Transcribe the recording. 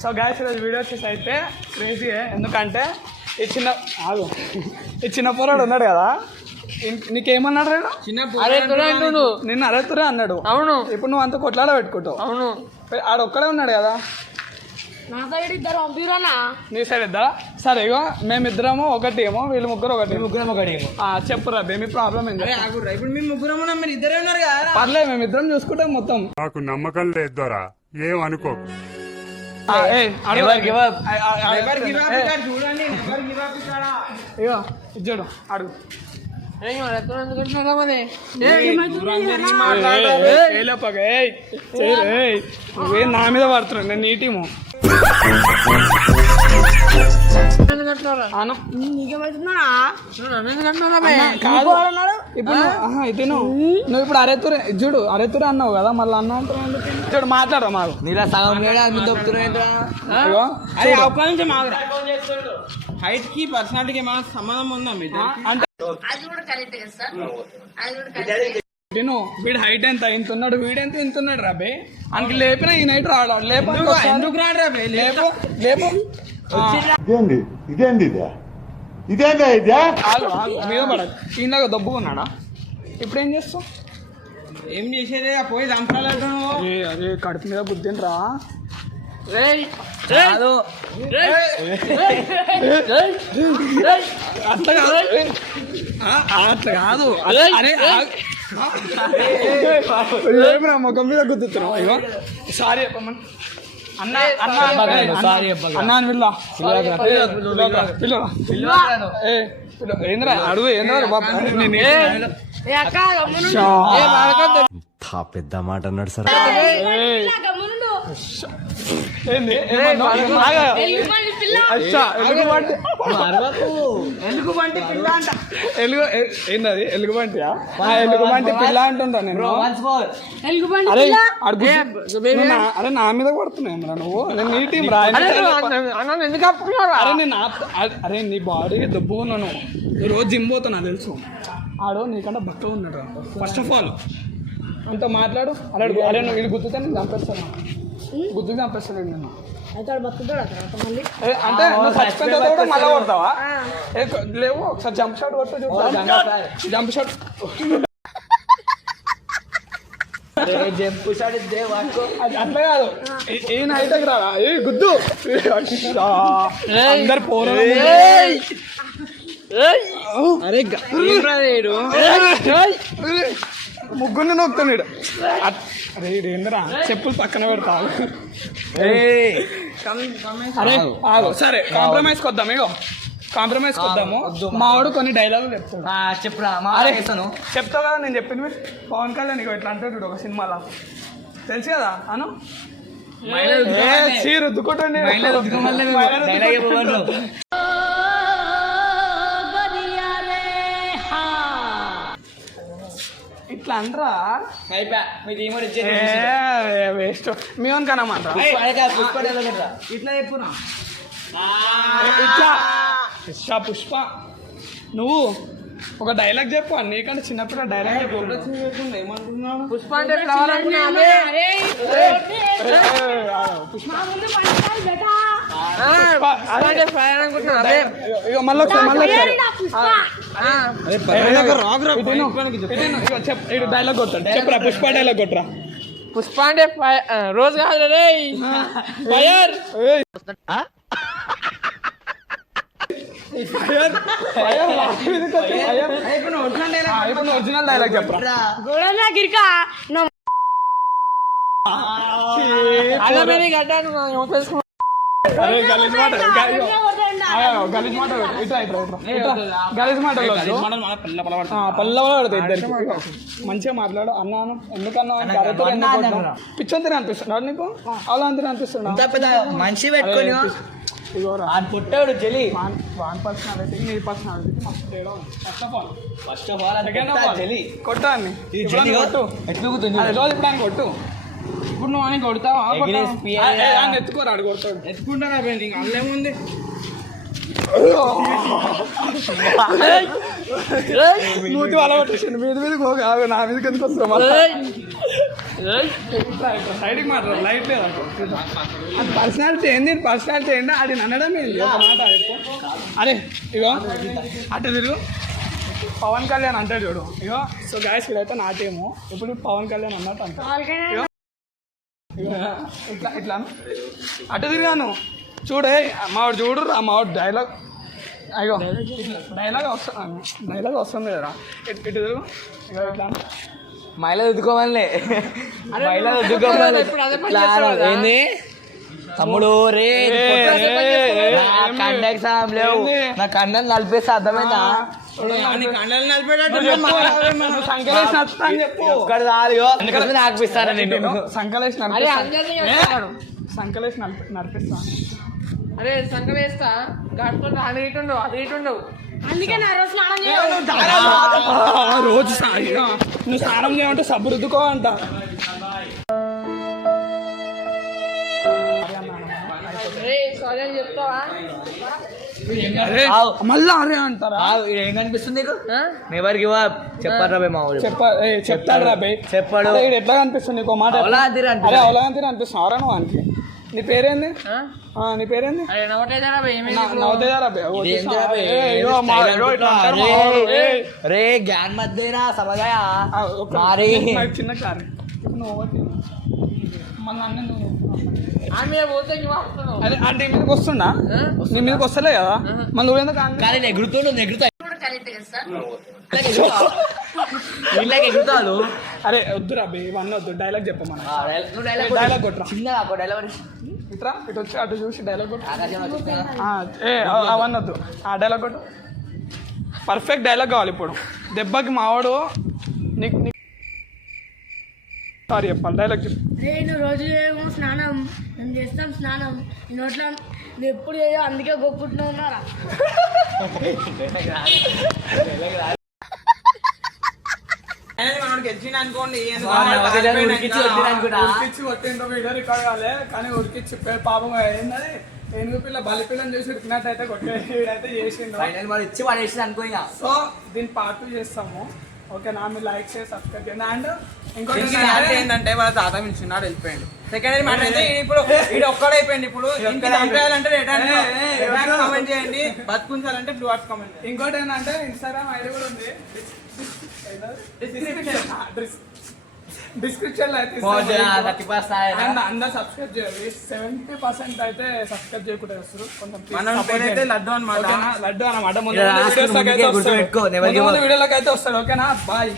So guys ఈరోజు video వచ్చేసి అయితే క్రేజీ. ఎందుకంటే ఈ చిన్న పోరాడు ఉన్నాడు కదా, నీకేమన్నాడు నిన్ను అరేతురే అన్నాడు. అవును. ఇప్పుడు నువ్వు అంత కొట్లాడ పెట్టుకుంటావు. అవును. ఆడ ఒక్కడే ఉన్నాడు కదా, నా సైడ్ ఇద్దరు పంపిరన్నా. నీ సైడ్ ఇద్దరా? సరే ఇగో మేమిద్దరము ఒకటి ఏమో, వీళ్ళు ముగ్గురు ఒకటి. ముగ్గురం ఒకటి ఏమో. చెప్పురా బే, మీ ప్రాబ్లం ఏంటి? ఇప్పుడు మేము ముగ్గురం ఉన్నాం, మీరు ఇద్దరే ఉన్నారు కదా. పర్లేదు, మేమిద్దరం చూసుకుంటాం మొత్తం. నాకు నమ్మకం లేదు దొరా, ఏమనుకో. చూడండి ఇగో ఇచ్చాడు అడుగు. నా మీద పడుతున్నాడు, నేను నీ టీము. నువ్వు ఇప్పుడు అరేతురే చూడు, అరేతురే అన్నావు కదా, మళ్ళీ అన్న చూడు మాట్లాడరా మాకు. నీలా సగం హైట్ కి పర్సనాలిటీకి ఏమైనా సంబంధం ఉందా మీకు? అంటే విను, వీడు హైట్ ఎంత ఇంతున్నాడు, వీడెంత ఇంతున్నాడు రాబే. అందుకు లేపినా ఈ నైట్ రాడు. లేపు ఎందుకు రాడు రాబే? లేపు లేపు ఇదేంది మీద పడదు. ఇందాక దబ్బుకున్నాడా, ఇప్పుడు ఏం చేస్తావు? ఏం చేసేది, పోయి చంపాలంటే అదే కడుపు మీద బుద్ధింట్రా. అట్లా కాదు, అరే ఏమిరా ముఖం మీద గుర్తున్నావు? ఇగో సారీ చెప్పమని అన్న ఏంద్రా అడుగు, ఏంద్రా పెద్ద మాట అన్నాడు సార్. ఏంటది ఎలుగుబంటి? ఎలుగుబంటి పిల్ల అంటుంటా నేను. అరే నా మీద పడుతున్నాయి నువ్వు, నేను నీ టీం రా. అరే నీ బాడీ దబ్బుకున్నాను, రోజు జిమ్ పోతున్నా తెలుసు. ఆడు నీకంటే బక్క ఉన్నాడు. ఫస్ట్ ఆఫ్ ఆల్ అంత మాట్లాడు. అరే నువ్వు ఇది గుర్తుతే నేను చంపేస్తాను, గుర్తుకు చంపేస్తాడు నేను. అంటే నువ్వు చచ్చిపోయిన కూడా మళ్ళీ కొడతావా? లేవు, ఒకసారి జంప్ షాట్ కొట్టు. జంప్ షాట్ అట్లా కాదు, ఏ నైట్కి రాదా? ఏ గుద్దు అందరు పోరు. ముగ్గురిని నొక్కుతున్నాడు. అరే ఏంద్రా, చెప్పులు పక్కన పెడతావు. అరే సరే కాంప్రమైజ్ కొద్దాం. ఇగో కాంప్రమైజ్ కొద్దాము. మావాడు కొన్ని డైలాగులు చెప్తాడు. చెప్పురా. చెప్తావు కదా, నేను చెప్పింది. పవన్ కళ్యాణ్ ఇగో ఇట్లా అంటాడు ఒక సినిమాలో, తెలుసు కదా అను. రుద్దుకుంటండి ఇట్లా అంటారా? వేస్ట్ మేము కనమాట. ఇట్లా చెప్పురా. ఇట్లా పుష్ప నువ్వు ఒక డైలాగ్ చెప్పు. నీకంటే చిన్నప్పుడు డైలాగ్ ఏమనుకున్నావు? పుష్ప అంటే ఫ్లవర్ అనుకున్నాను. డైలాగ్ కొట్టాడు, చెప్పురా పుష్ప డైలాగ్ కొట్టరా. పుష్ప అంటే రోజు కాదు రే ఫైర్. ఒరిజినల్ డైలాగ్ చెప్పరా. గలీజ్ మాటలు పల్లె ఇద్దరికి. మంచిగా మాట్లాడు. అన్నాను ఎందుకన్నా పిచ్చంతనే అనిపిస్తున్నాడు నీకు, అలా అంతనే అనిపిస్తున్నాడు. మనిషి పెట్టుకొని పుట్టాడు జలి. వాన్ పర్సనాలిటీ నీ పర్సనాలిటీ ఫస్ట్ ఆఫ్ ఆల్ జలి కొట్టాన్ని కొట్టు. ఇప్పుడు ఆయన కొట్టు. ఇప్పుడు నువ్వు అని కొడతావా? ఎత్తుకోరా, ఆడు కొడతాడు. ఎత్తుకుంటారా? అల్లేముంది, మూతి వాళ్ళ పట్టేసిండు. మీద మీదకి నా మీదకి ఎందుకు వస్తున్నావు? సైడ్కి మాట్లాడు లైట్ లేదు అది పర్సనాలిటీ ఏంది పర్సనాలిటీ ఏంటి అది అనడం ఏంది ఒక మాట చెప్పు. అరే ఇగో అటు తిరుగు పవన్ కళ్యాణ్ అంటాడు చూడు ఇగో. సో గాయస్ ఇదైతే నా టీము. ఇప్పుడు పవన్ కళ్యాణ్ అన్నట్టు అంటాడు. ఇగో ఇట్లా ఇట్లా అటు తిరిగాను చూడే మావాడు చూడు మావాడు డైలాగ్ అయ్యో డైలాగ్ వస్తుంది కదరా. ఇటు తిరుగు ఇగో ఇట్లా మైలా రుద్దుకోవాలే మైలా రుద్దుకోవాలి ఏంది తమ్ముడు రే కండ ఎగ్జామ్ లేవు నా కండలు నలిపేస్తే అర్థమైందా ఆగిపిస్తారా నేను సంకలేసి అరే అందరినీ చేస్తున్నాడు. సంకలేసి నడిపిస్తాను. అరే సంఘం వేస్తా గడుపుతో అది ఇటుండు అది ఇటుండు. అందుకే నా రోజు స్నానం రోజు నువ్వు స్నానం చేయమంటే సబ్బు రుద్దుకో అంట. సారీ అని చెప్తావా? మళ్ళా అరే అంటారా? ఏం కనిపిస్తుంది నీకు? ఎవరికి చెప్పారు రా మా ఊరు చెప్తాడు రా బే చెప్పాడు. ఎట్లా కనిపిస్తుంది నీకు మాట? అవలాంతిరా అనిపిస్తుంది అవరా నువ్వు వానికి. నీ పేరేంది? నీ పేరేంది? రే ज्ञान मत देना समझ आया చిన్న కారు అదే అంటే నీ మీదకి వస్తుందా? నీ మీదకి వస్తలే కదా మన నువ్వు ఎందుకు కానీ ఎగురుతాడు ఎగురుతాడు. అరే వద్దురా బే ఇవన్నీ వద్దు. డైలాగ్ చెప్పమన్నా. డైలాగ్ కొట్టరా ఇట్రా ఇటు వచ్చి అటు చూసి డైలాగ్ కొట్టు. అవన్నీ వద్దు. ఆ డైలాగ్ కొట్టు. పర్ఫెక్ట్ డైలాగ్ కావాలి ఇప్పుడు. దెబ్బకి మావాడు నీకు సారీ చెప్పాలి. డైలాగ్ చెప్పు. నేను రోజు ఏమో స్నానం నేను చేస్తాం స్నానం నోట్లో నువ్వు ఎప్పుడు చేయో అందుకే గొప్పట్లో ఉన్నారా? గెలిచిన అనుకోండి కొట్టిందో వీడియో రికార్డ్ కాలే కానీ ఉరికిచ్చి పాపం ఏంటది ఏనుగు పిల్ల బలి పిల్లని చూసి ఉరికినట్టయితే కొట్టేదైతే చేసిండు అనుకో. సో దీన్ని పార్ట్ 2 చేస్తాము. ఓకే నా మీరు లైక్ చేసి సబ్స్క్రైబ్ చేయండి. అండ్ ఇంకోటి ఏంటంటే వాళ్ళ తాత మించున్నాడు వెళ్ళిపోయాడు. సెకండ్ మాట అయితే ఇప్పుడు ఇది ఒక్కడైపోయింది. ఇప్పుడు చంపేయాలంటే కామెంట్ చేయండి, బతుకుంచాలంటే బ్లూ హార్ట్స్ కామెంట్. ఇంకోటి ఏంటంటే ఇన్స్టాగ్రామ్ ఐడి కూడా ఉంది డిస్క్రిప్షన్ లో అయితే అందరూ సబ్స్క్రైబ్ చేయాలి. 70% అయితే సబ్స్క్రైబ్ చేయకుండా వస్తారు. కొంచెం లడ్డు అనమాట లడ్డు అనమాట ముందు వీడియోలోకి అయితే వస్తాడు. ఓకేనా బాయ్.